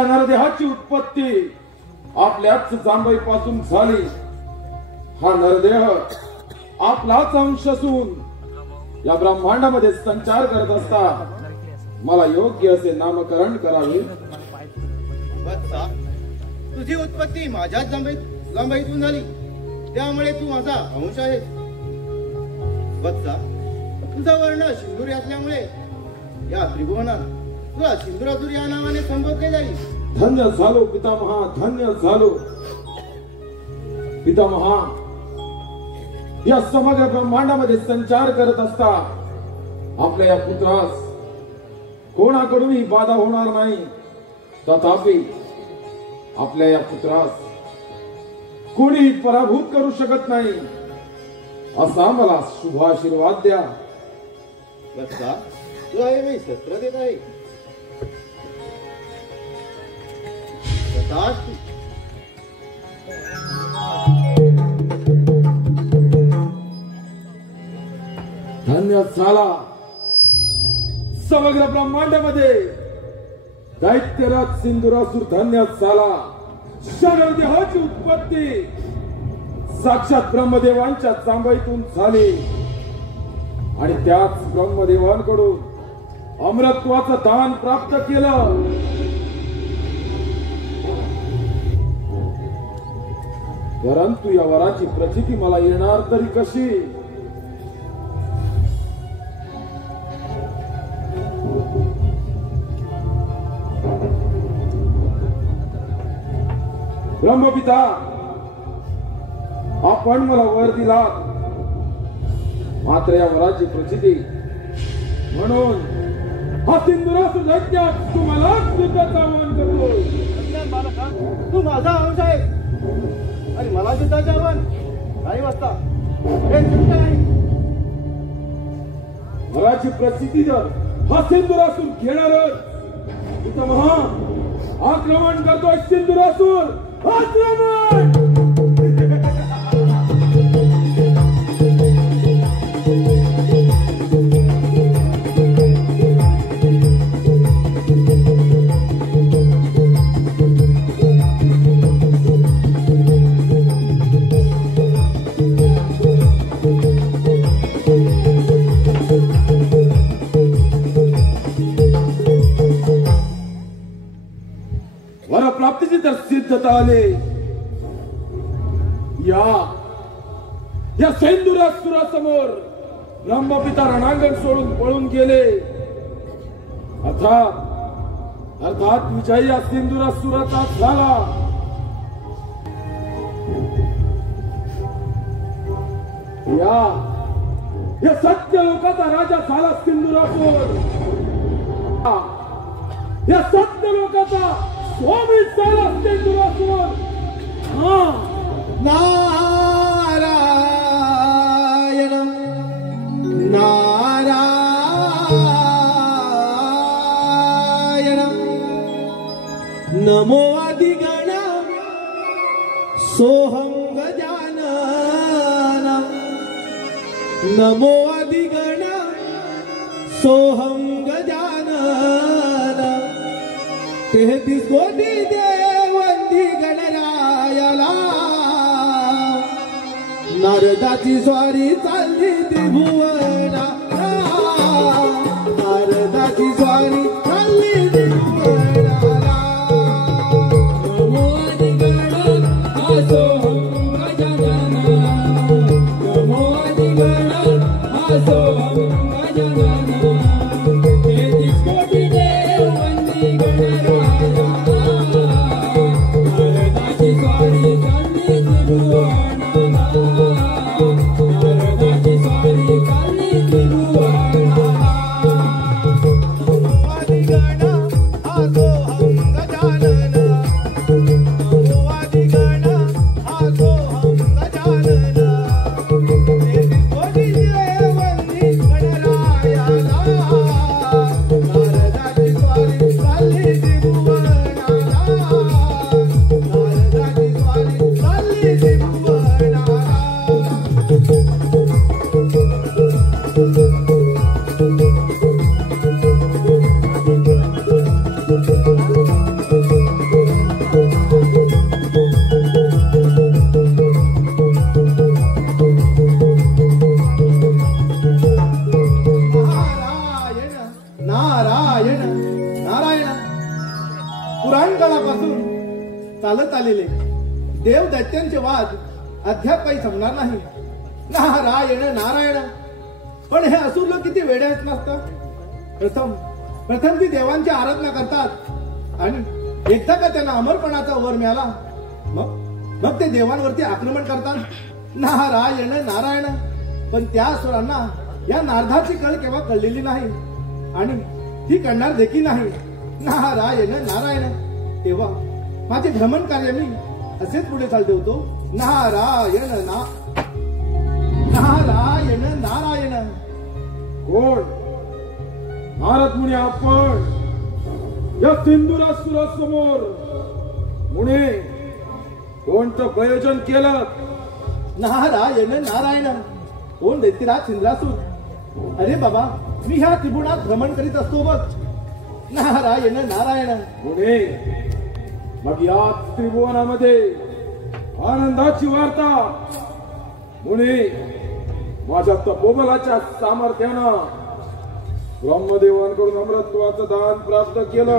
या नरदेहाची उत्पत्ती आपल्याच जांभईपासून झाली। हा नरदेह आपलाच अंश असून या ब्रह्मांडामध्ये संचार करत असता मला योग्य असे नामकरण करावे। वत्सा, तुझी उत्पत्ती माझ्याच जांभईतून झाली, त्यामुळे तू माझा अंश आहेस। वत्सा, तुझा वर्ण सिंदुरी असल्यामुळे या त्रिभुवनात तुला सिंदुरासुर या नावाने संबोधले जाईल। धन्य झालो पितामहा, धन्य झालो पितामहा। या समग्र ब्रह्मांडामध्ये संचार करत असता आपल्या या पुत्रास कोणाकडूनही बाधा होणार नाही, तथापि आपल्या या पुत्रास कोणी पराभूत करू शकत नाही असा मला शुभ आशीर्वाद द्या। वत्सा, तुला हे मी शस्त्र देत आहे। तथास्तु। धन्य झाला समग्र ब्रह्मांडामध्ये दैत्यराज सिंदुरासुर धन्य झाला। शरदेहाची उत्पत्ती साक्षात ब्रह्मदेवांच्या जांभईतून झाली आणि त्याच ब्रह्मदेवांकडून अमरत्वाचं दान प्राप्त केलं। परंतु या वराची प्रचिती मला येणार तरी कशी? ब्रह्मपिता, आपण मला वर दिला, मात्र या वराची प्रचिती म्हणून हा सिंदुरासुर दैत्य तुम्हाला युद्धाचं आवाहन करतो। तू माझा अंश आहे आणि मला युद्धाचे आव्हान नाही। वत्सा, हे सत्य आहे। वराची प्रचिती जर हा सिंदुरासुर घेणारच, पितामहा आक्रमण करतोय सिंदुरासुर, आक्रमण! वरप्राप्तीची तर सिद्धता आले। या सिंदुरासुरासमोर ब्रह्मपिता रणांगण सोडून पळून गेले। अर्थात विजय या सिंदुरासुराचा झाला। या सत्य लोकाचा राजा झाला सिंदुरासुर। या सत्य लोकाचा स्वामी झाला सिंदुरासुर। नारायण नारायण नमो अधिगण सोहं गजानन नमो अधिगण सोहं गजानन 33 कोटी देवंदी गणरायाला नारदाची स्वारी चालली त्रिभुवना नारदाची स्वारी चालली त्रिभुवनाला नमो अधिगण सोहं गजानन नमो अधिगण सोहं गजानन 33 कोटी देवंदी गणरायाला नारदाची स्वारी चालली त्रिभुवनाला नारदाची स्वारी चालली आलेले देव दैत्यांचे वाद अद्याप काही संपणार नाही. नारायण नारायण. पण हे असुर लोक किती वेडे आहेत नसतात. प्रथम ती देवांची आराधना करतात आणि एकदा का त्यांना अमरपणाचा वर मिळाला मग ते देवांवरती आक्रमण करतात. नारायण नारायण. पण त्या असुरांना या नारदाची कळ केव्हा कळलेली नाही आणि ती कळणार देखील नाही. नारायण नारायण. तेव्हा माझे भ्रमण कार्य मी असेच पुढे चालते होतो. नारायण नारायण नारायण. कोण? नारद मुनी आपण या सिंधुरासुरासमोर मुने कोणतं प्रयोजन केलं? नारायण नारायण. कोण दैत्यराज सिंधुरासूर? अरे बाबा मी ह्या त्रिभुवनात भ्रमण करीत असतो बघ. नारायण नारायण. मुने मग या त्रिभुवनामध्ये आनंदाची वार्ता. मुने माझ्या तपोबलाच्या सामर्थ्यानं ब्रह्मदेवांकडून अमरत्वाचं दान प्राप्त केलं.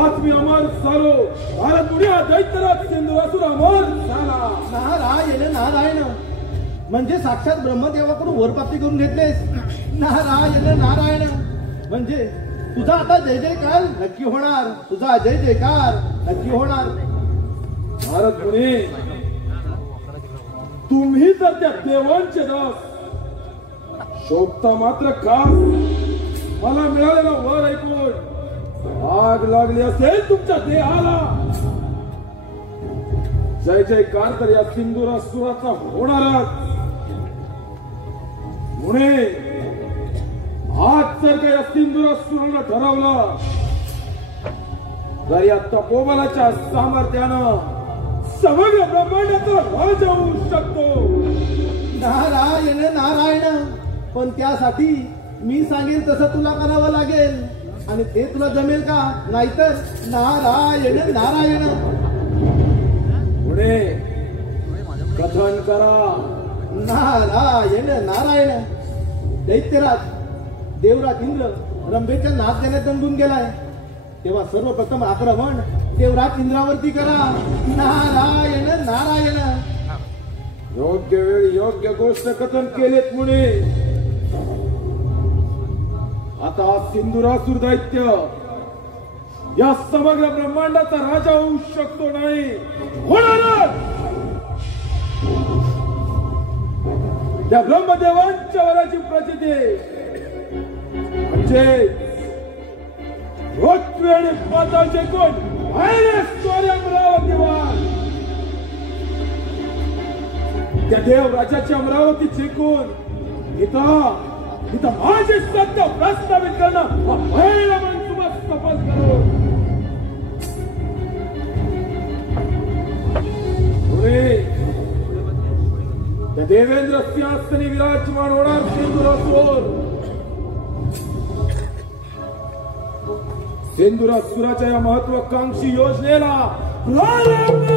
आज मी अमर झालो. भारत मुनी हा दैत्यराज सिंधुरासूर अमर झाला. नारायण नारायण. म्हणजे साक्षात ब्रह्मदेवाकडून वरप्राप्ती करून घेतलेस. नारायण नारायण. म्हणजे तुझा आता जय जयकार नक्की होणार. तुझा जय जयकार नक्की होणार. भारत मुनी तुम्ही तर त्या देवांचे दास. शोभता मात्र का मला मिळालेला वर ऐकून आग लागली असेल तुमच्या देहाला. जय जयकार तर या सिंधुरासुराचा होणारच. मुने आज जर का या सिंधुरासुरानं ठरवलं तर या तपोबलाच्या सामर्थ्यानं समग्र ब्रह्मांडाचा राजा होऊ शकतो. नारायण नारायण. पण त्यासाठी मी सांगेल तसं तुला करावं लागेल आणि ते तुला जमेल का? नाहीतर नारायण नारायण. पुढे कथन करा. नारायण नारायण. दैत्यराज देवराज इंद्र रंभेच्या नाच देण्यात दंडून गेलाय. तेव्हा सर्वप्रथम आक्रमण देवराज इंद्रावरती करा. नारायण नारायण. योग्य वेळी योग्य गोष्ट कथन केलेत मुने. आता सिंधुरासूर दैत्य या समग्र ब्रह्मांडाचा राजा होऊ शकतो नाही. होणारच. त्या ब्रह्मदेवांच्या वराची प्रचिती म्हणजे पृथ्वी आणि पाताळचे कोण अमरावतीवर त्या देवराजाची अमरावती जिंकून इथं माझे सत्य प्रस्थापित करणं हा पहिला मनसुबा सफल करो. पुढे त्या देवेंद्र सिंहासनी विराजमान होणार सिंधुरासूर. सिंधुरासुराच्या या महत्वाकांक्षी योजनेला प्रारंभ.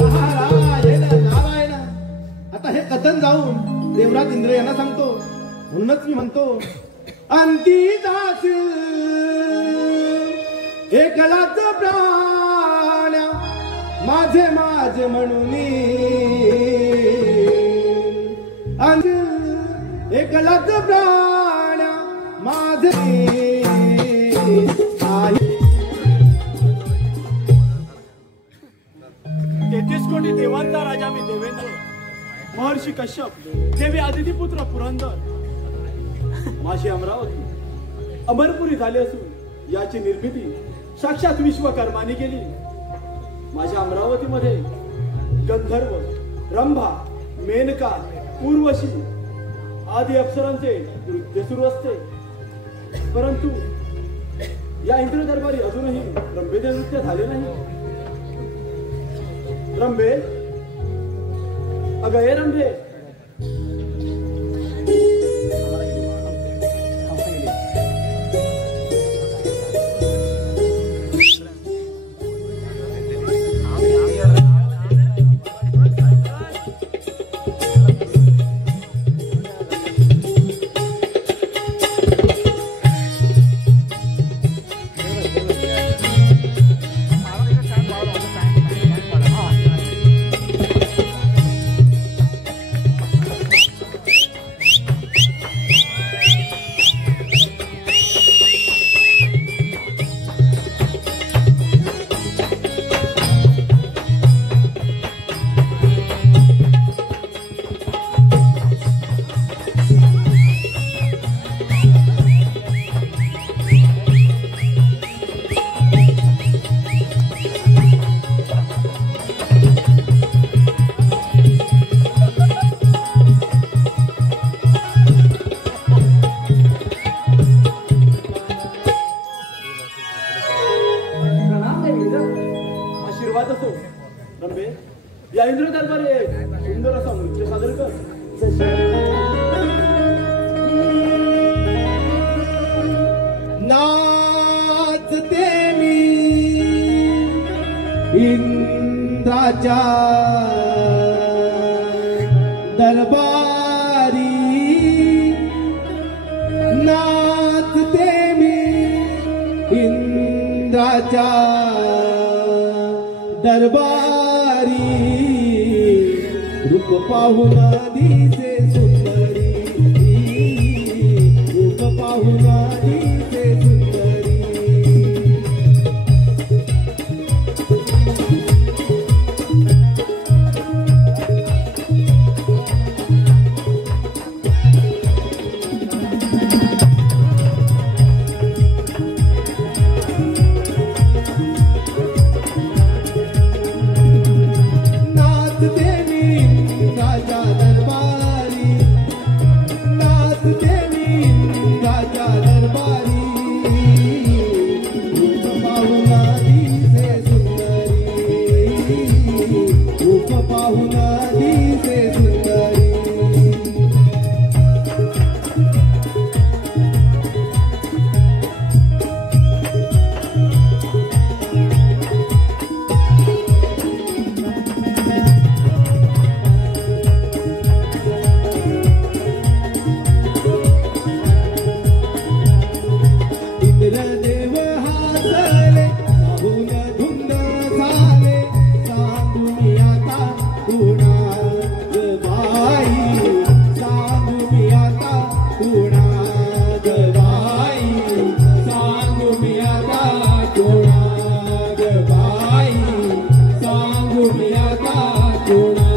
नारायण नारायण. आता हे कथन जाऊन देवराज इंद्र यांना सांगतो. म्हणूनच मी म्हणतो अंती जाशील एकलाच प्राण माझे माझे म्हणून. एकलाच प्राण माझे. 33 कोटी देवांचा राजा मी देवेंद्र. महर्षी कश्यप देवी आदिती पुत्र पुरंदर. माझी अमरावती अमरपुरी झाली असून याची निर्मिती साक्षात विश्वकर्माने केली. माझ्या अमरावतीमध्ये गंधर्व, रंभा, मेनका, उर्वशी आदी अप्सरांचे नृत्य सुरू असते. परंतु या इंद्र दरबारी अजूनही रंभेचे नृत्य झाले नाही. रंभे, अगं हे रंभे, या इंद्र दरबारी एक सुंदर असा नृत्य सादर कर. नाचते मी इंद्राच्या दरबारी, नाचते मी इंद्राच्या दरबारी, रूप पाहून दिसे सुंदरी, रूप पाहून दिसे सुंदरी. नाचते मी राजा दरबारी, नाचते मी राजा दरबारी, रूप पाहून दिसे सुंदरी, रूप पाहून दिसे सुंदरी. इंद्रदेव हासले पाहून धुंद झाले, सांगू मी आता कुणाग बाई, सांगू मी आता कुणाग बाई, सांगू मी आता कुणाग बाई, सांगू मी आता कुणाग.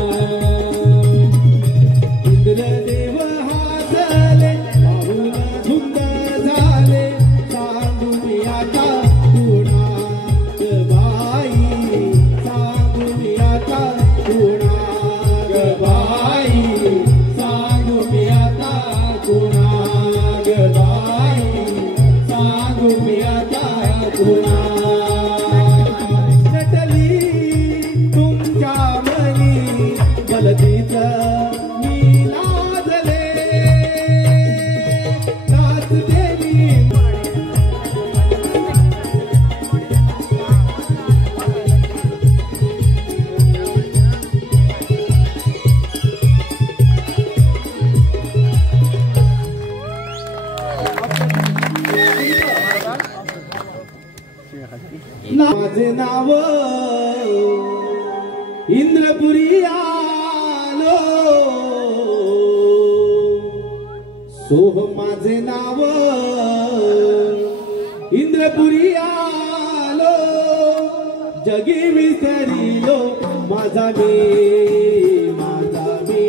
इंद्रदेव हासले पाहून धुंद झाले, सांगू मी आता कुणाग बाई, सांगू मी आता कुणाग बाई, सांगू मी आता कुणाग बाई, सांगू मी आता कुणाग. नटली तुमच्या मनी गलतीच मी लाजले, नाचते मी माझे नाव इंद्रपुरी आलो, सोह माझे नाव इंद्रपुरी आलो, जगी विसरिलो माझा मी, माझा मी,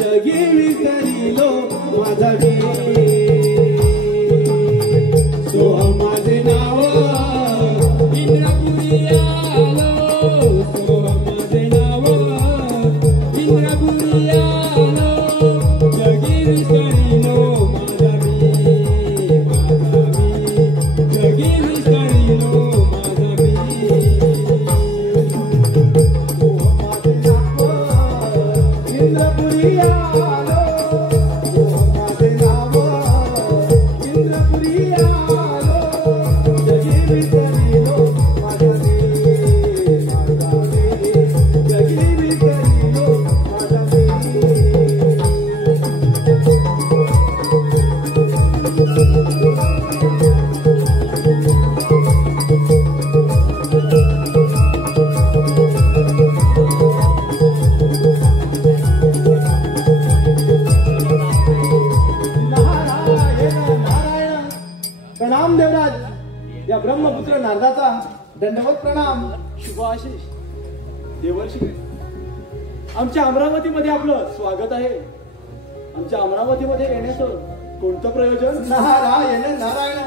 जगी विसरिलो माझा मी. सोह माझे नाव इंद्रपुरी आलो, सोह माझे नाव इंद्रपुरी आलो, जगी विसरिलो माझा मी, माझा मी, जगी विसरिलो माझा मी. सोह माझे नाव इंद्रपुरी आलो, सोह माझे नाव इंद्रपुरी आलो, जगी विसरिलो माझा मी, माझा मी, जगी विसरिलो माझा मी. नारायण नारायण. प्रणाम देवराज. या ब्रह्मपुत्र नारदाचा दंडवत प्रणाम. शुभ आशिष. देवर्षी, आमच्या अमरावतीमध्ये आपलं स्वागत आहे. आमच्या अमरावतीमध्ये येण्याचं कोणतं प्रयोजन? नारायण नारायण.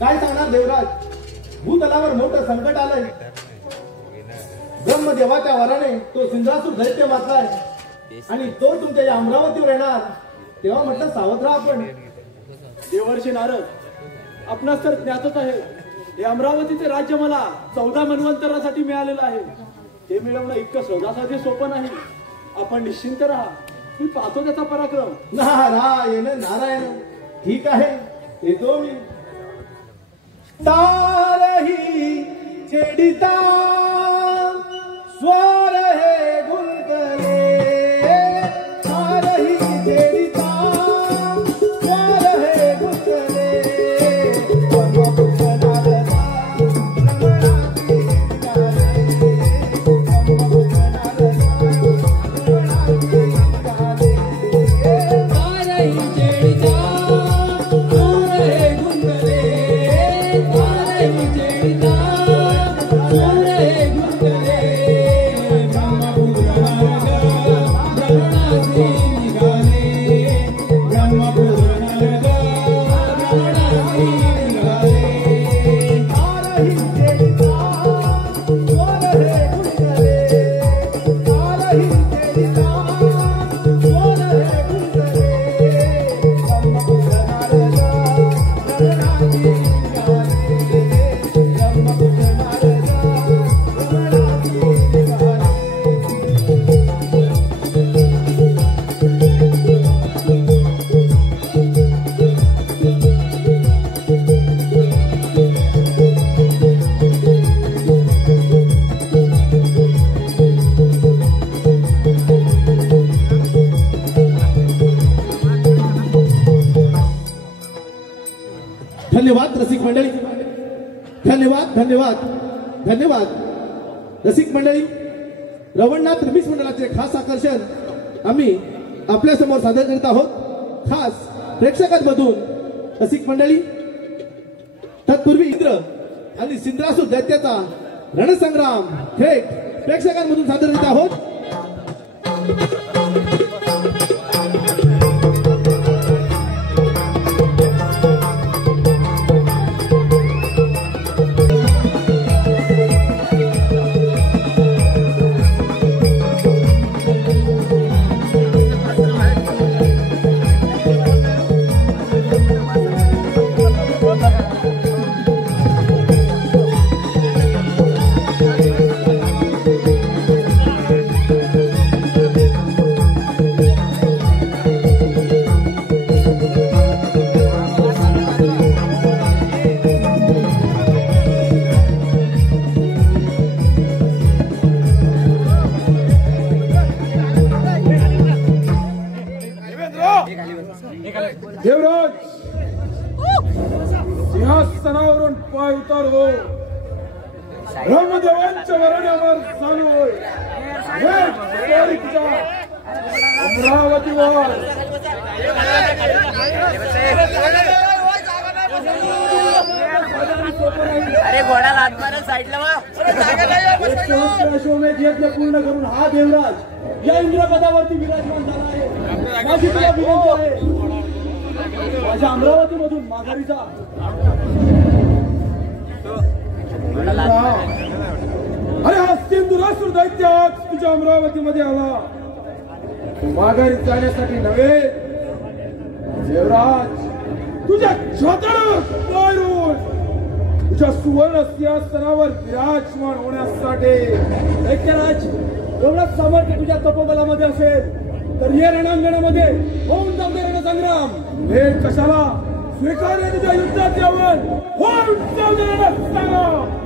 काय सांगणार देवराज, भूतलावर मोठं संकट आलंय. ब्रह्मदेवाच्या वराने तो सिंहासूर दैत्य वाचलाय आणि तो तुमच्या या अमरावतीवर येणार, तेव्हा म्हटलं सावध राहा आपण. देवर्षी नारद, आपणास तर ज्ञातच आहे, हे अमरावतीचे राज्य मला 14 मन्वंतरासाठी मिळालेलं आहे. ते मिळवणं इतकं सहजासहजी सोपं नाही. आपण निश्चिंत राहा, मी पाहतो त्याचा पराक्रम. नारायण नारायण. ठीक आहे, येतो मी. तारही चेडिता स्वर हे गुलगले. तारही चेडिता स्वर हे गुलगले. धन्यवाद रसिक मंडळी. धन्यवाद धन्यवाद धन्यवाद रसिक मंडळी. रवळनाथ रमेश मंडळाचे खास आकर्षण आम्ही आपल्या समोर सादर करीत आहोत. खास प्रेक्षकांमधून रसिक मंडळी. तत्पूर्वी इंद्र आणि सिंद्रासूर दैत्याचा रणसंग्राम थेट प्रेक्षकांमधून सादर करीत आहोत. देवराज सिंहासनावरून पाय उतार हो. ब्रह्मदेवांच्या वरण्यावर चालू होय. अमरावतीवर अरे घोडा लात मारा साईडला वा. अश्वमेध यज्ञ पूर्ण करून हा देवराज या इंद्रपदावरती विराजमान झाला आहे. माझी तुला विनंती आहे, माझ्या अमरावतीमधून माघारी जा. अरे हा सिंधुरासूर दैत्य आज तुझ्या अमरावतीमध्ये आला. तू माघारी जाण्यासाठी नव्हे, देवराज तुझ्या छातावर पाय रोवून तुझ्या सुवर्ण सिंहासनावर विराजमान होण्यासाठी. दैत्यराज, एवढंच सामर्थ्य तुझ्या तपोबलामध्ये असेल तर या रणांगणामध्ये होऊन जाऊ दे रणसंग्राम. हे कशाला स्वीकार्य तुझ्या युद्धात यावं. होऊन जाऊ दे रणसंग्राम.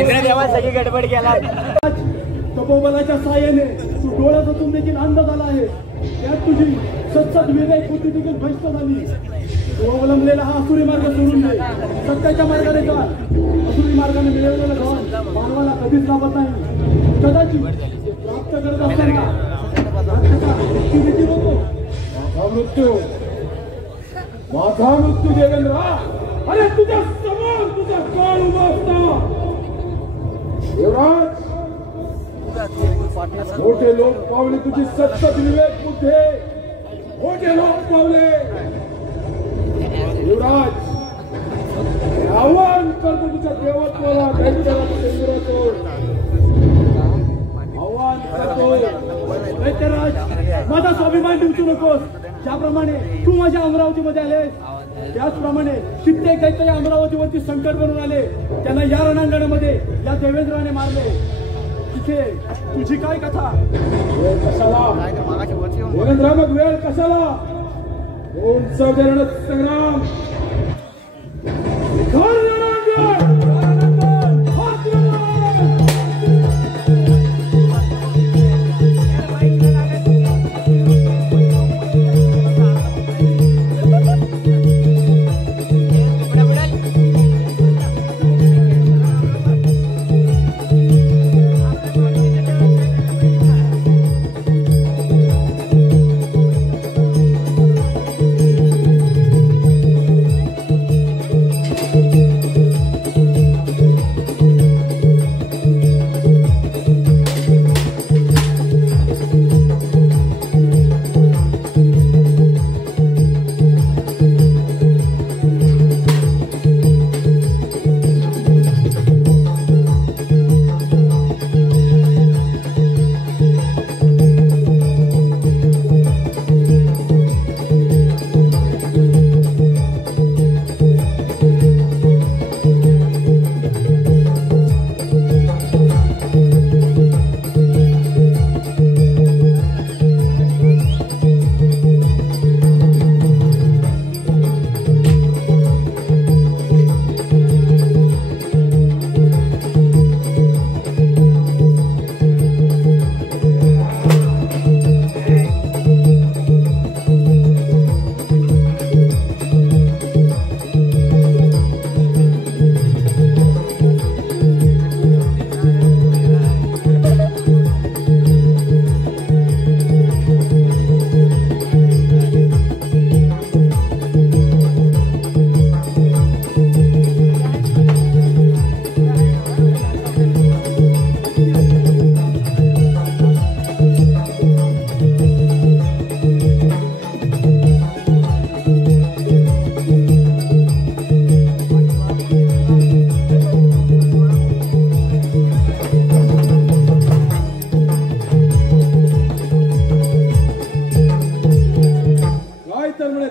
इंद्रदेवा सगळी गडबड केला. तपोबलाच्या साहाय्याने तू डोळ्यातून देखील अंध झाला आहे. त्यात तुझी सत्सद विवेक बुद्धी देखील भ्रष्ट झाली. तू अवलंबलेला हा असुरी मार्ग सोडून दे. सत्याच्या मार्गाने चाल. असुरी मार्गाने मिळवलेलं धन मानवाला कधीच लाभत नाही. कदाचित प्राप्त करत असताना माझा मृत्यू देवेंद्र, अरे तुझ्या समोर तुझा काळ उभा असता. देवराज, मोठे लोक पावले तुझी सत्सद विवेक बुद्धी, मोठे लोक पावले. देवराज, आव्हान करतो तुझ्या देवत्वाला, आव्हान करतो. दैत्यराज, माझा स्वाभिमान ठेवू नकोस. ज्याप्रमाणे तू माझ्या अमरावतीमध्ये आलेस, त्याचप्रमाणे कित्येक दैत्य या अमरावतीवरती संकट बनून आले. त्यांना या रणांगणामध्ये या देवेंद्राने मारले. तिथे तुझी काय कथा? कशाला देवेंद्र, मग वेळ कशाला? कोणचा रण संग्राम?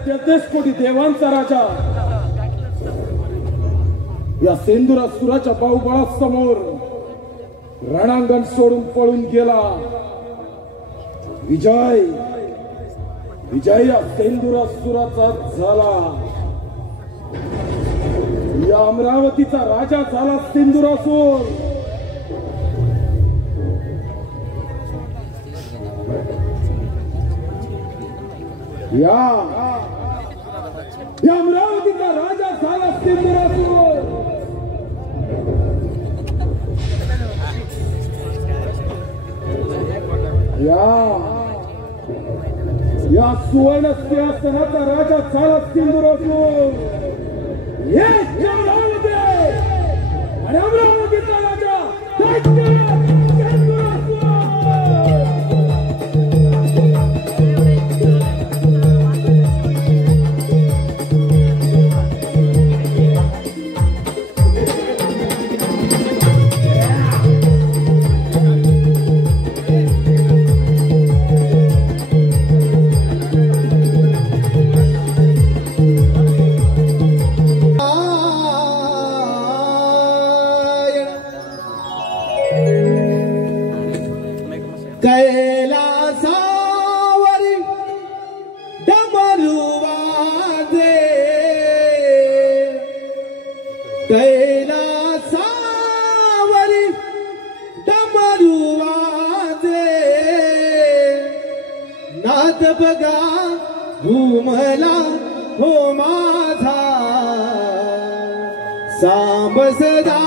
33 कोटी देवांचा राजा या सेंदुरासुराच्या बाहुबळासमोर रणांगण सोडून पळून गेला. विजय विजय या सेंदुरासुराचा झाला. या अमरावतीचा राजा झाला सेंदुरासूर. या अमरावतीचा राजा झाला सेंदुरासूर. या सुवर्ण सिंहासनाचा राजा झाला सिंधुरासूर. आणि अमरावतीचा राजा कैलासावरी डमरू वाजे. कैलासावरी डमरू वाजे. नाद बघा घुमला हो माझा. सांब सदा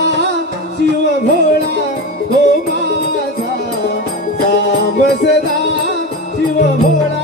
शिव भोळा हो माझा. सांब सदा शिव भोळा.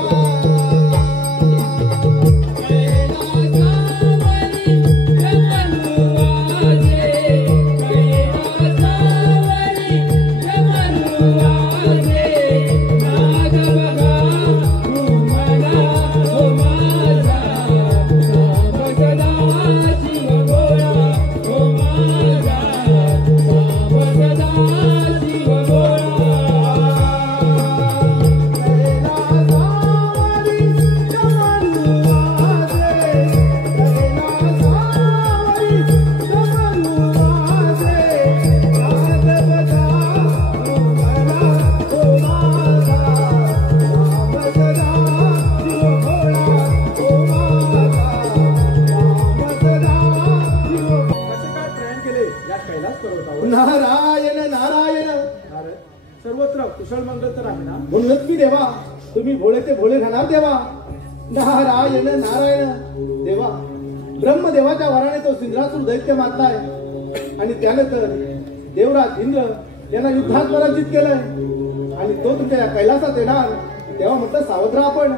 नारायण नारायण. सर्वत्र कुशल मंगल तर आहे ना. म्हणूनच मी देवा तुम्ही भोळे ते भोळे राहणार देवा. नारायण नारायण. देवा ब्रह्मदेवाच्या वराने तो सिंधुरासूर दैत्य मारलाय आणि त्यानंतर देवराज इंद्र यांना युद्धात पराजित केलंय आणि तो तुमच्या या कैलासात येणार तेव्हा म्हटलं सावध राहा. आपण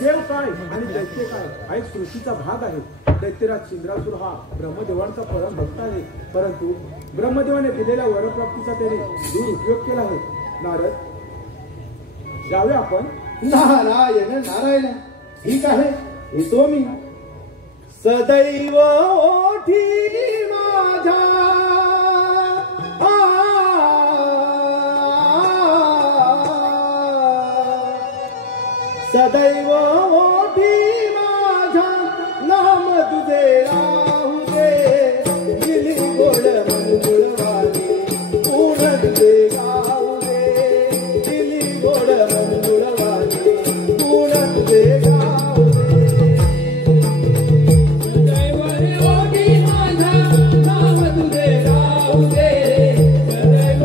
देव काय आणि दैत्य काय हा एक सृष्टीचा भाग आहे. दैत्यराज सिंधुरासूर हा ब्रह्मदेवांचा परम भक्त आहे, परंतु ब्रह्मदेवाने दिलेल्या वरप्राप्तीचा त्याने दुरुपयोग केला आहे. नारद जावे आपण. नारायण नारायण. ठीक आहे येतो मी. सदैव ओठी माझ्या सदैव ओठी माझ्या नाम तुझे राहू दे. गेली गोड मनगुळवाणी पूर्ण तुझे गाऊ दे. गेली गोड मनगुळवाणी पूर्ण तुझे गाऊ दे. सदैव ओठी माझ्या नाम तुझे राहू दे. सदैव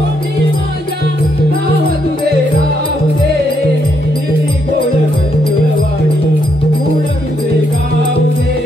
ओठी माझ्या नाम तुझे राहू दे. गेली गोड मनगुळवाणी पूर्ण तुझे गाऊ दे.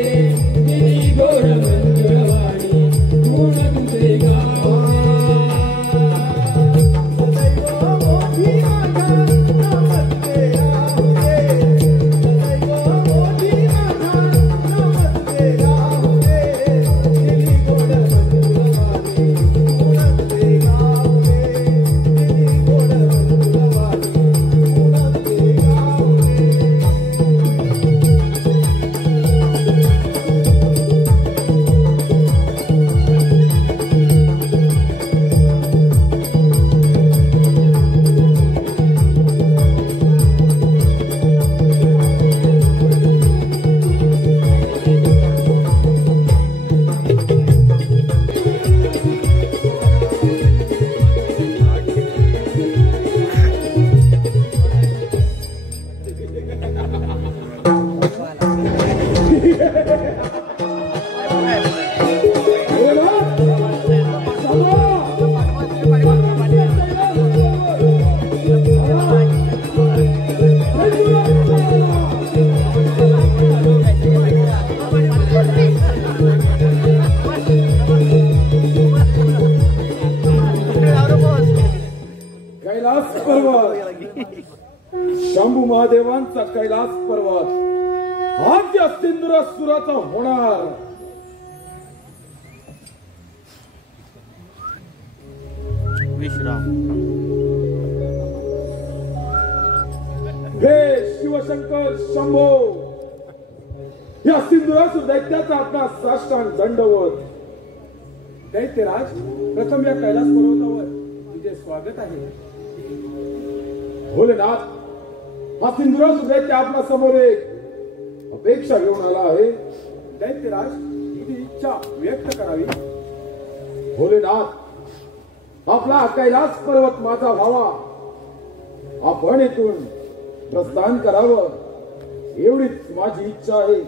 कैलास पर्वत, शंभू महादेवांचा कैलास पर्वत आज या सिंधुरासुराचा होणार. विश्राम. हे शिवशंकर शंभो, या सिंधुरासुर दैत्याचा आपला साष्टांग दंडवत. दैत्यराज, प्रथम या कैलास पर्वतावर तुझे स्वागत आहे. भोलेनाथ, हा सिंधुरासुर दैत्य आपल्या समोर एक अपेक्षा घेऊन आला आहे. दैत्यराज, तुझी इच्छा व्यक्त करावी. भोलेनाथ, आपला कैलास पर्वत माझा व्हावा, आपण इथून प्रस्थान करावं एवढीच माझी इच्छा आहे.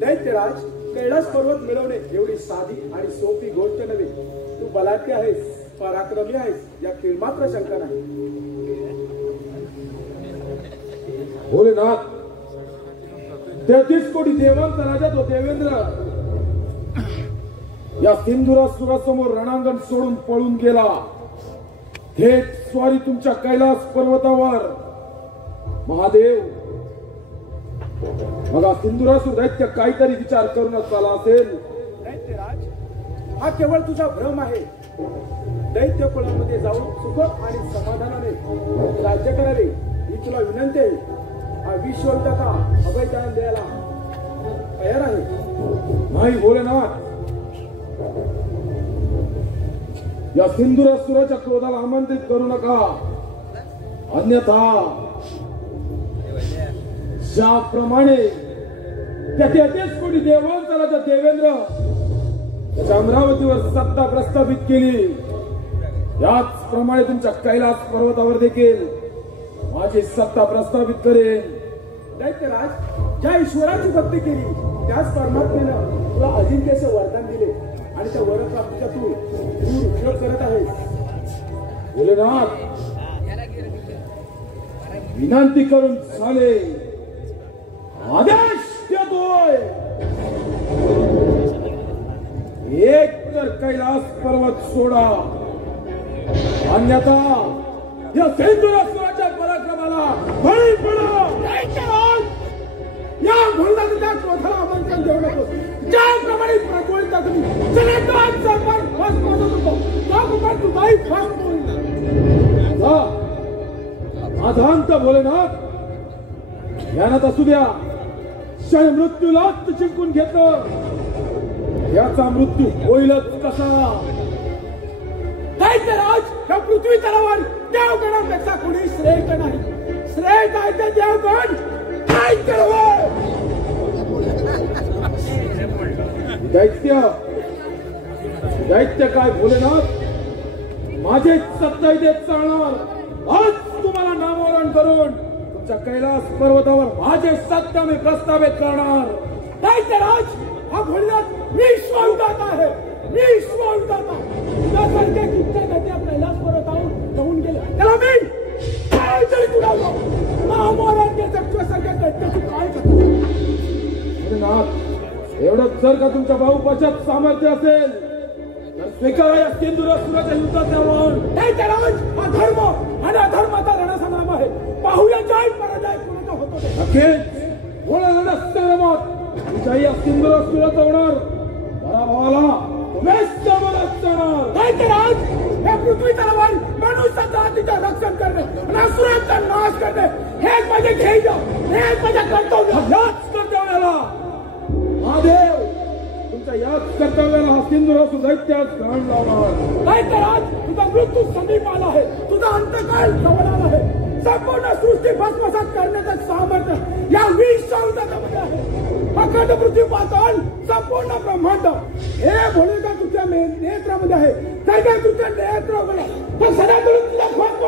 दैत्यराज, कैलास पर्वत मिळवणे एवढी साधी आणि सोपी गोष्ट नव्हे. तू बलाढ्य आहेस, पराक्रमी आहेस, या किळमात्र शंका नाही. भोलेनाथ, 33 कोटी देवांचा राजा तो देवेंद्र या सिंधुरासुरासमोर रणांगण सोडून पळून गेला. थेट स्वारी तुमच्या कैलास पर्वतावर. महादेव, बघा सिंधुरासुर दैत्य काहीतरी विचार करूनच आला असेल. दैत्यराज, हा केवळ तुझा भ्रम आहे. दैत्य कुळामध्ये जाऊन सुख आणि समाधानाने राज्य करावे ही तुला विनंती आहे. हा विश्वविजेता अभयदान द्यायला तयार आहे. नाही भोलेनाथ, या सिंधुरासुराच्या क्रोधाला आमंत्रित करू नका. अन्यथा ज्याप्रमाणे त्या 33 कोटी देवांचा राजा देवेंद्र त्याच्या अमरावतीवर सत्ता प्रस्थापित केली, याचप्रमाणे तुमच्या कैलास पर्वतावर देखील माझी सत्ता प्रस्थापित करेन. दैत्यराज, ज्या ईश्वराची भक्ती केली त्याच परमात्म्यानं तुला अजिंक्यचे वरदान दिले आणि त्या वरप्राप्तीचा तू उपयोग करत आहेस. भोलेनाथ, विनंती करून झाले, आदेश देतोय. एक तर कैलास पर्वत सोडा, अन्यथा या सिंधुरासुराच्या पराक्रमाला बळी पडा. या भोलेनाथाच्या क्रोधाला आमंत्रण देऊ नको. ज्याप्रमाणे प्रज्वलित अग्नी जलदान सरपण भस्म होत होतो, त्याप्रमाणे तुझाही भस्म होईल. माझा अंत भोलेनाथ, ध्यानात असू द्या. क्षण मृत्यूलाच जिंकून घेतलं, याचा मृत्यू होईलच कसा. दैत्यराज, या पृथ्वी तलावर देवगणांपेक्षा कोणी श्रेष्ठ नाही. श्रेष्ठ आहे ते देवगण. दैत्य काय भोलेनाथ, माझे सत्ता इथे चालणार. आज तुम्हाला नामोहरण करून तुमच्या कैलास पर्वतावर माझे सत्ता मी प्रस्थापित करणार. दैत्यराज, हा भोलेनाथ विश्वविजेता आहे. विश्वविजेता तुझ्यासारख्या किती गती कैलास पर्वतावर जाऊन गेले, त्याला मी काहीतरी तुला नामोहरण सारख्या दैत्याची काय करतो. भोलेनाथ, एवढंच जर का तुमच्या बाहुपाशात सामर्थ्य असेल तर स्वीकारा या सिंधुरासुराच्या युद्धात जाऊन. दैत्यराज, हा धर्म आणि अधर्माचा रणसंग्राम आहे. पाहूया काय पराजय कोणाचा होतो ते. नक्कीच होणार रणसंग्रामात तुमच्या या सिंधुरासुराचा होणार पराभवाला तुम्हीच सामोरच जाणार. दैत्यराज, या पृथ्वी तलावर मनुष्य जातीचं रक्षण करणे आणि असुरांचा नाश करणे हेच माझे ध्येय, हेच माझे कर्तव्य. याच कर्तव्याला महादेव, तुमच्या याच कर्तव्याला हा सिंधुरासुर दैत्यात घाण लावणार. दैत्यराज, तुझा मृत्यू समीप आला आहे. तुझा अंतकाळ जवळ आला आहे. संपूर्ण सृष्टी भस्मसात करण्याचं सामर्थ्य या विश्वविजेत्यामध्ये आहे. अखंड पृथ्वी पाताळ संपूर्ण ब्रह्मांड हे भोलेनाथ तुझ्या नेत्रामध्ये आहे. काय काय तुझ्या नेत्रामध्ये पण सदा तुला फक्त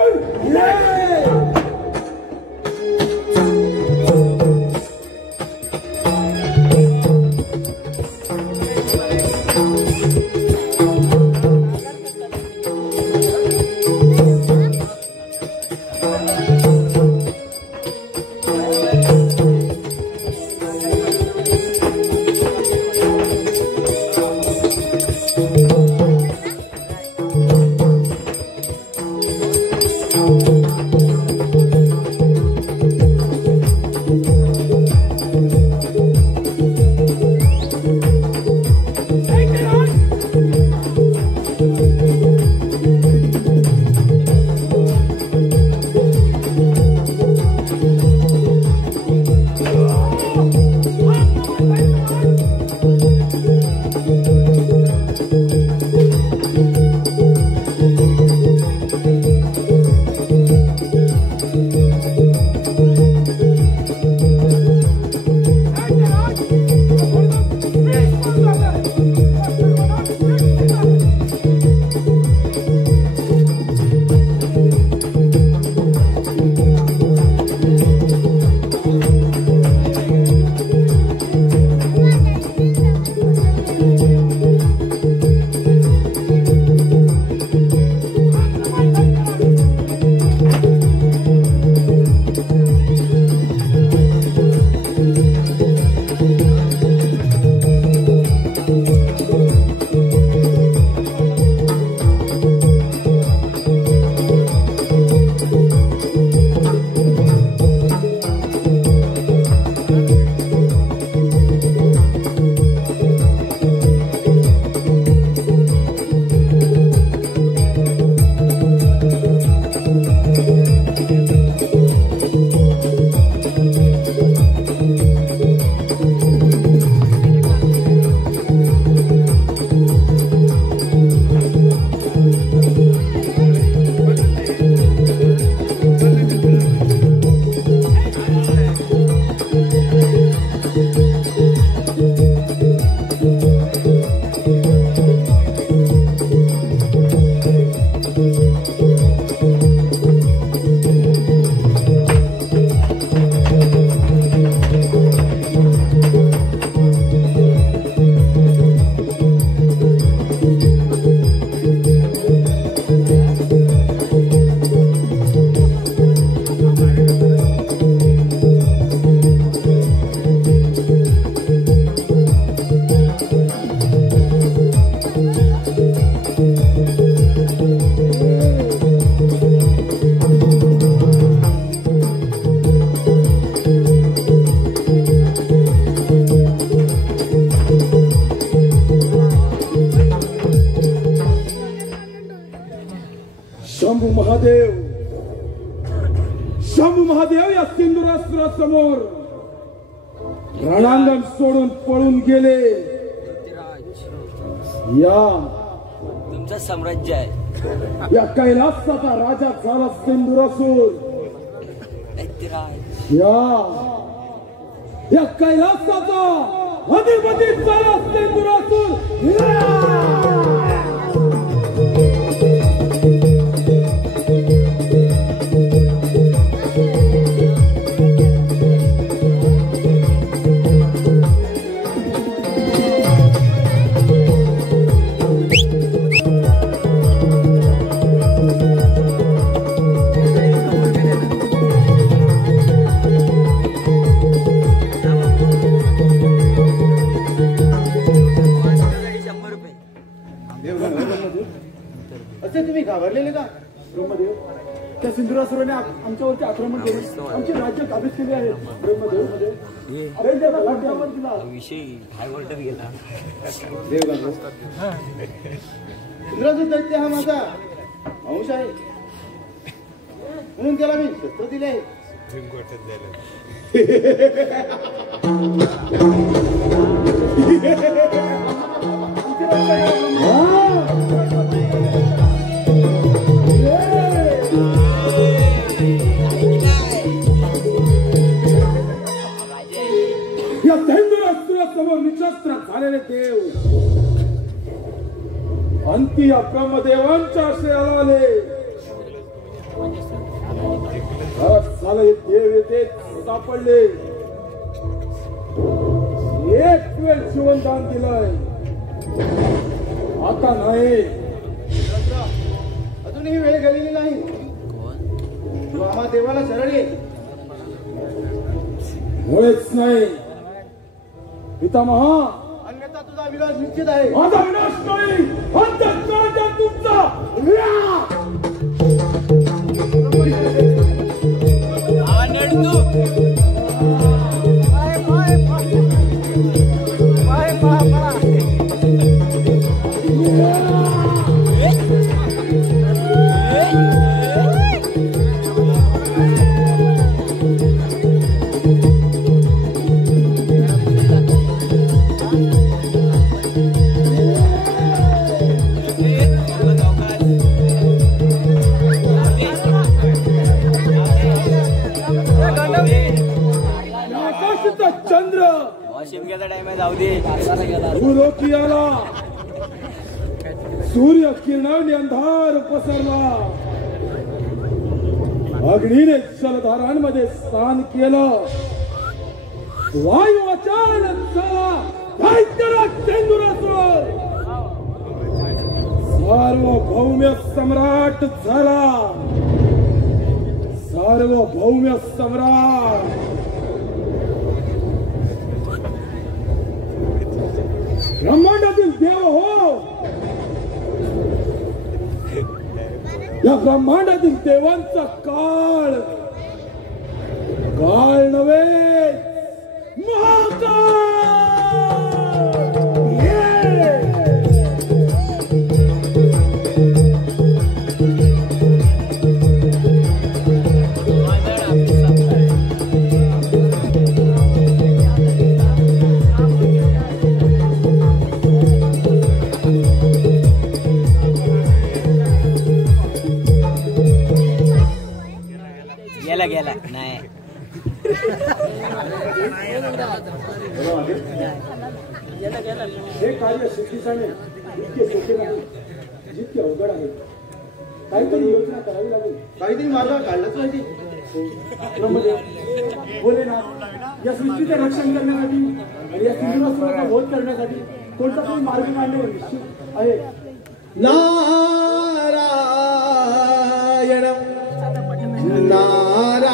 शंभू महादेव या सिंधुराष्ट्रासमोर रणांगण सोडून पळून गेले. या तुमचं साम्राज्य आहे. या कैलासाचा राजा झाला सिंधुरासूर. या कैलासाचा अधिपती झाला सिंधुरासूर. असे तुम्ही घाबरलेले का? ब्रह्मदेव, त्या सिंधुरासुराने आमच्यावरती आक्रमण करून आमचे राज्य काबीज केले आहे. ब्रह्मदेव, अरे त्याला लाटावर दिला. विषय हायवॉल्टर गेला. इंद्रासूर दैत्य हा माझा अंश आहे, म्हणून त्याला मी शस्त्र दिले आहे. या सिंधुराष्ट्रासमोर निशस्त्र झालेले देव अंती या ब्रह्मदेवांच्या आश्रयाला आले. झाले देव येथे सापडले. एक वेळ जीवनदान दिलंय, आता नाही. अजूनही वेळ गेलेली नाही. तू आम्हा देवाला शरण ये. मुळेच नाही पितामहा, अन्यथा तुझा विनाश निश्चित आहे. माझा विनाश नाही, अंतःकरणाचा तुमचा. शिमग्याचा टाइम आहे, जाऊ दे. भूलोकी आला, सूर्य किरणाने अंधार पसरला, अग्नीने जलधारांमध्ये स्नान केलं, वायू अचानक झाला, दैत्यराज चंद्रासुर सार्वभौम्य सम्राट झाला. सार्वभौम्य सम्राट ब्रह्मांडातील देव हो, या ब्रह्मांडातील देवांचा काळ काळ नव्हे, महाकाळ. गेला नाही. हे कार्य सिद्धीसाठी इतके सोपे नाही, जितके अवघड आहे. काहीतरी योजना करावी लागेल, काहीतरी मार्ग काढलाच पाहिजे. भोलेनाथ, या सृष्टीचे रक्षण करण्यासाठी आणि या सिंधुरासुराचा वध करण्यासाठी कोणता तरी मार्ग काढण्यावर निश्चित आहे. नारायण नारायण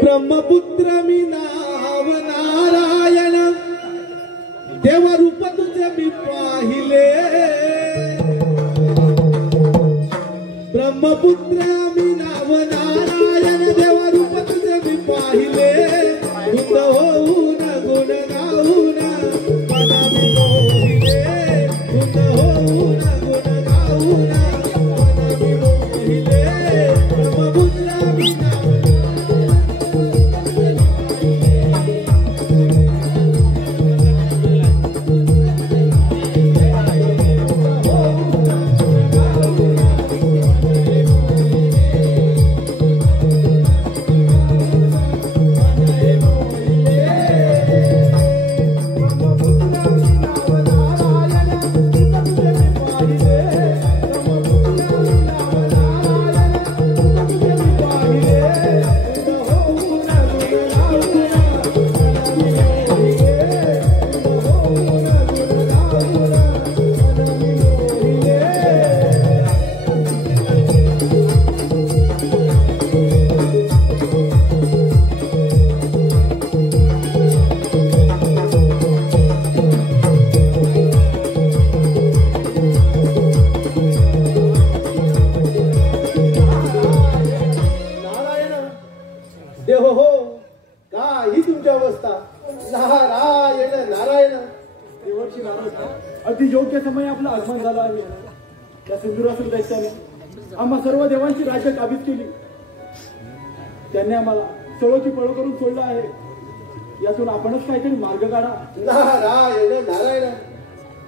ब्रह्मपुत्र मी नाव नारायण, देवरूप तुझे मी पाहिले. ब्रह्मपुत्र मी नाव नारायण, देवरूप तुझे मी पाहिले. बुद्ध होऊन गुण गाऊन मला मी मोहिले. बुद्ध होऊन गुण गाऊन मला मी मोहिले. ब्रह्मपुत्र मी नाव देव हो, काही तुमची अवस्था. नारायण नारायण. देवर्षी नारद, अगदी योग्य समय आपलं आगमन झालं आहे. त्या सिंधुरासुर दैत्याने आम्हा सर्व देवांची राज्य काबीज केली. त्यांनी आम्हाला सळोची पळ करून सोडलं आहे. यातून आपणच काहीतरी मार्ग काढा. नारायण नारायण.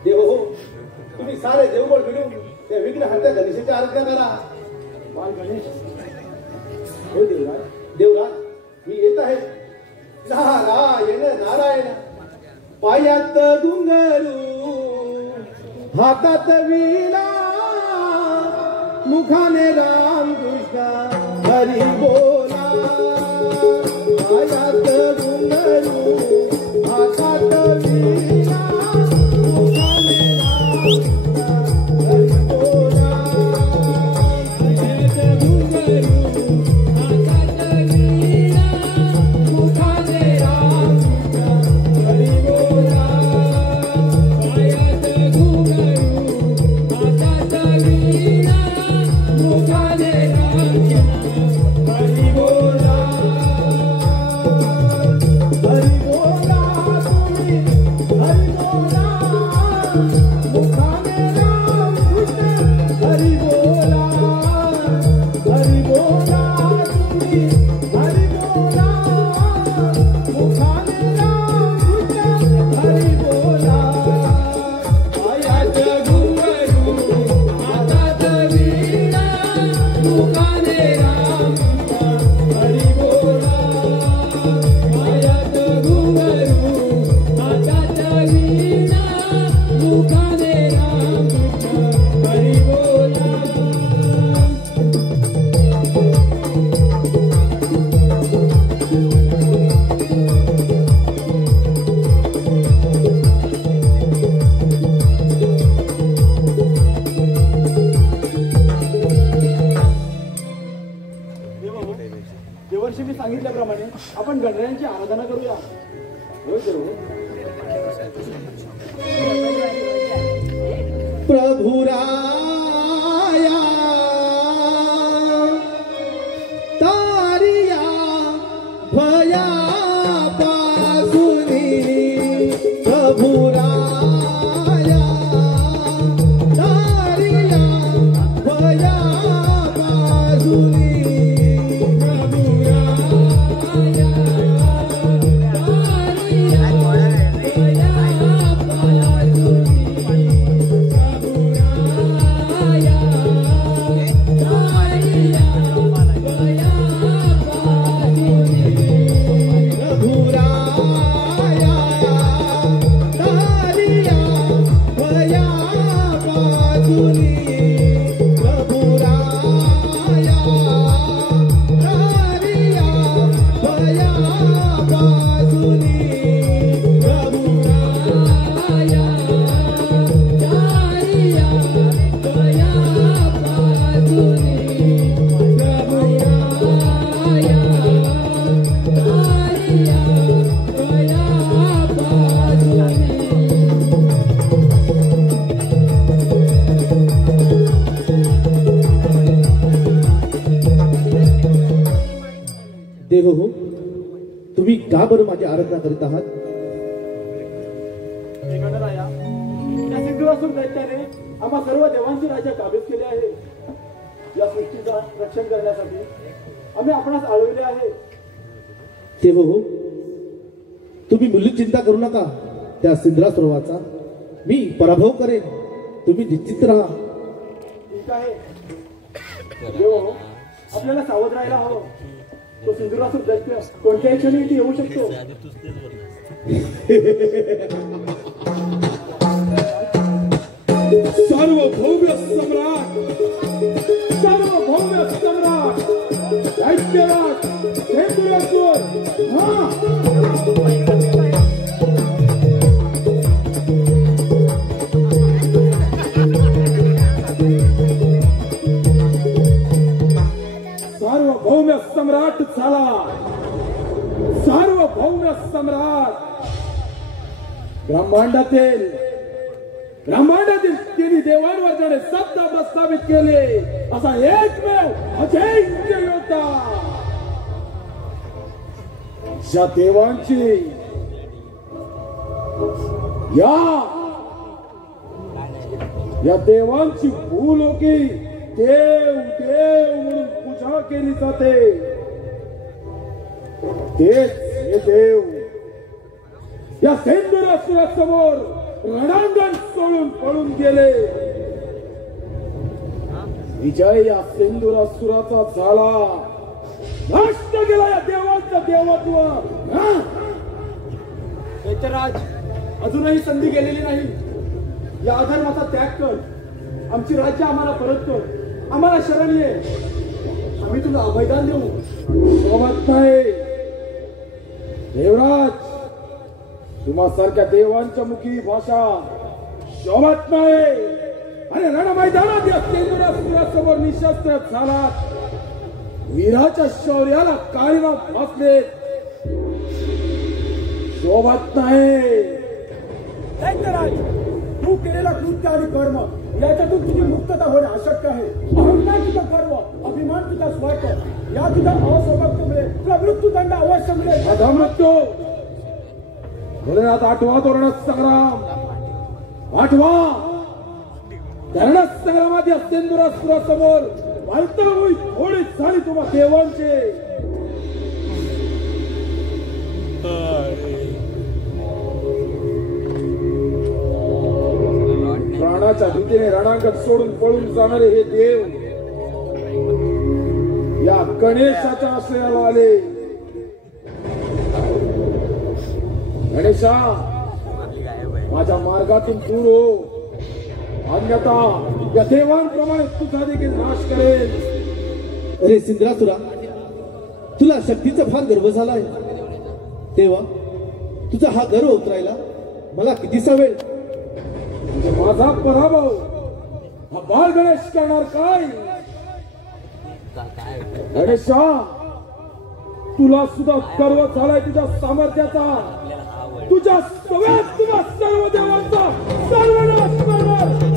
देव हो, तुम्ही सारे देवगड मिळून त्या विघ्नहर्त्या गणेशाची आराधना करा. बाल गणेश, हो देवराज. देवराज, मी येत आहे. नारायण नारायण. पायात घुंगरू, हातात वीणा, मुखाने राम कृष्ण हरी बोला. पायात घुंगरू, हातात वीणा, मुखाने राम कृष्ण हरी बोला. पायात घुंगरू, हातात वीणा, मुखाने राम कृष्ण हरी बोला. पायात घुंगरू, हातात वीणा, मुखाने राम कृष्ण हरी सांगितल्याप्रमाणे आपण गणरायांची आराधना करूया. प्रभुराया तारिया भया पासुनी प्रभुराया तारिया भया पासुनी देव हो, तुम्ही का बरं माझी आराधना करीत आहात? हे गणराया, या सिद्धरासूर दैत्याने आम्हा सर्व देवांची राज्य काबीज केले आहे. या सृष्टीचा रक्षण करण्यासाठी आम्ही आपणास आळवले आहे. देव हो, तुम्ही मुली चिंता करू नका. त्या सिद्धरासुराचा मी पराभव करेन. तुम्ही निश्चित राहा. ठीक आहे देव हो, आपल्याला सावध राहायला हवं. तो सिंधुरासूर दैत्य कोणत्याही क्षणी इथे येऊ शकतो. सार्वभौम सम्राट, सार्वभौम सम्राट दैत्यराज सिंधुरासूर. सार्वभौम सम्राट झाला. सार्वभौम सम्राट ब्रह्मांडातील तिन्ही देवांवर ज्याने सत्ता प्रस्थापित केले असा एकमेव अजिंक्य योद्धा. ज्या देवांची या देवांची भूलोकी देव म्हणून पूजा केली जाते. तेच हे देव या सिंधुरासुरासमोर रणांगण सोडून पळून गेले. विजय या सिंधुरासुराचा झाला. नष्ट केला या देवांचं देवत्व. दैत्यराज, अजूनही संधी गेलेली नाही. या अधर्माचा त्याग कर. आमची राज्य आम्हाला परत कर. आम्हाला शरण ये. आम्ही तुला अभयदान देऊ. सोबत नाही देवराज, तुम्हा सारख्या देवांच्या मुखी भाषा शोभत नाही. आणि रण मैदानात या सिंधुरासुरासमोर निशस्त्र झालात. वीराच्या शौर्याला काळीमा फासले. शोभत नाही. दैत्यराज, तू केलेला कृत्य आणि कर्म याच्यातून तुझी मुक्तता होणे आवश्यक आहे. अहंकार तुझा गर्व, अभिमान तुझा स्वार्थ या तुझ्या अवसौभाग्यामुळे तुला मृत्यूदंड अवश्य मिळेल. माझा मृत्यू भोलेनाथ आठवा तो रणसंग्राम. आठवा रणसंग्रामात या सिंधुरासुरासमोर वार्तावळी थोडीच झाली तुम्हा देवांचे. प्राणाच्या भीतीने रणांगण सोडून पळून जाणारे हे देव या गणेशाच्या आश्रयाला आले. गणेशा, माझ्या मार्गातून दूर हो, अन्यथा या देवांप्रमाणे तुझा देखील नाश करेल. अरे सिंधुरासुरा, तुला शक्तीचा फार गर्व झालाय. तेव्हा तुझा हा गर्व उतरायला मला कितीसा वेळ. म्हणजे माझा पराभव हा बाळ गणेश करणार काय? गणेशा, तुला सुद्धा गर्व झालाय तुझ्या सामर्थ्याचा. तुझ्या सगळ्यात तुला सर्व देवांचा सर्वनाश करणार